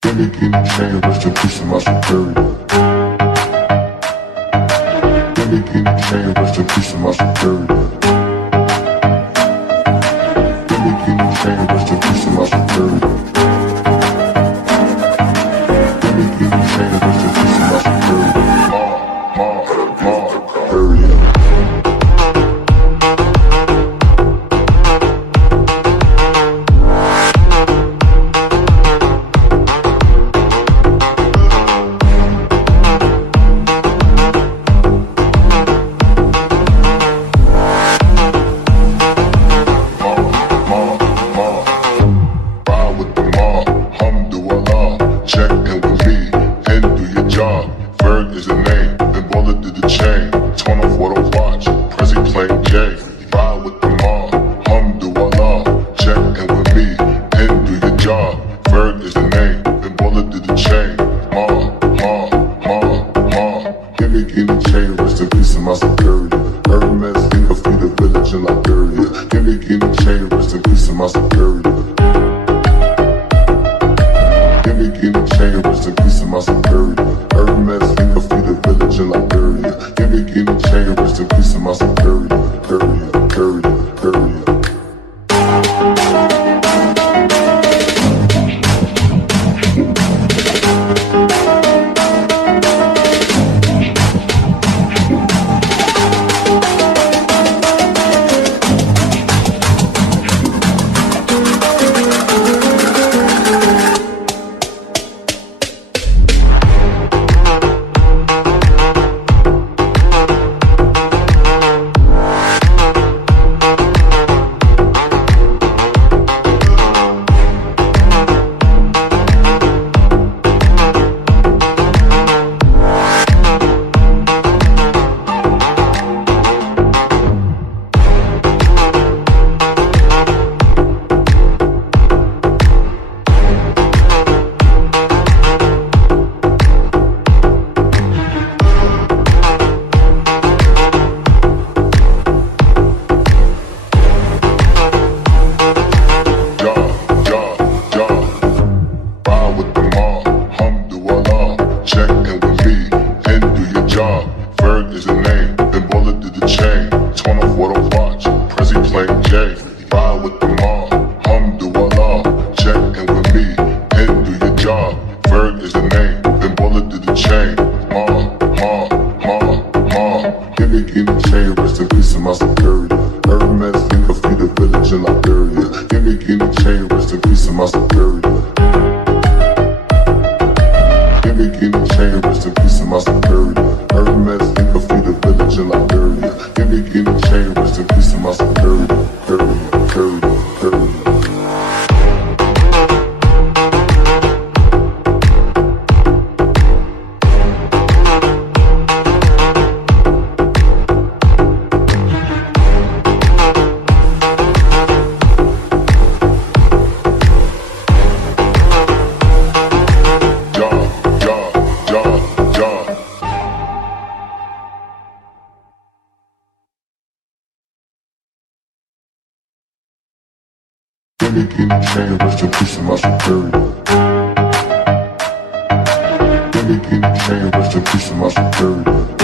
Gimme chain, rest in peace to my superior. Gimme chain, rest in peace to my superior. Gimme chain, rest in peace to my superior. Gimme chain, rest in peace to my superior. Superior. Check in with me and do your job. Ferg is the name, then bullet to the chain. Torn off what I watch, Prezi playing J. Ride with the mob, alhamdulillah. Check in with me and do your job. Ferg is the name, then bullet to the chain. Gimme chain, rest in peace to my superior. Hermes, think of the village in Liberia. Gimme chain, rest in peace to my superior. Gimme chain, rest in peace to my superior. Hermes, think of the village in Liberia. Gimme chain, rest in peace to my superior. Check in with me and do your job. Ferg is the name, then bullet to the chain. Torn off what I watch, Prezi playing J. Ride with the mob, alhamdulillah. Check in with me and do your job. Ferg is the name, then bullet to the chain. Gimme chain, rest in peace to my superior. Hermes, think of the village in Liberia. Gimme chain, rest in peace to my superior. Gimme chain, rest in peace to my superior. Hermes, think of the village in Liberia. Gimme chain, rest in peace to my superior. Gimme chain, rest in peace to my superior. Gimme chain, rest in peace to my superior.